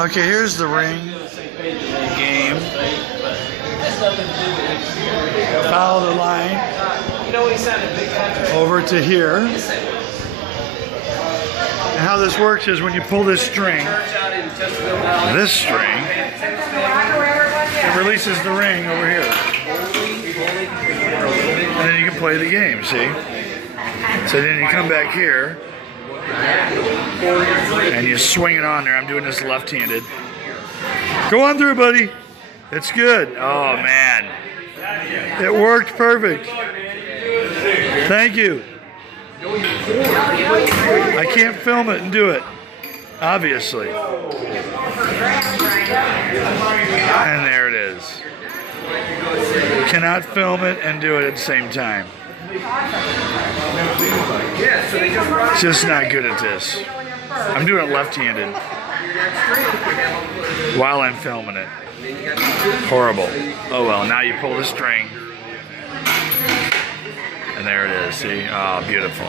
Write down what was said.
Okay, here's the ring game. Follow the line over to here. And how this works is when you pull this string, it releases the ring over here. And then you can play the game, see? So then you come back here and you swing it on there. I'm doing this left-handed. Go on through, buddy. It's good. Oh, man. It worked perfect. Thank you. I can't film it and do it, obviously. And there it is. Cannot film it and do it at the same time. Just not good at this. I'm doing it left-handed while I'm filming it. Horrible. Oh well, now you pull the string. And there it is, see? Oh, beautiful.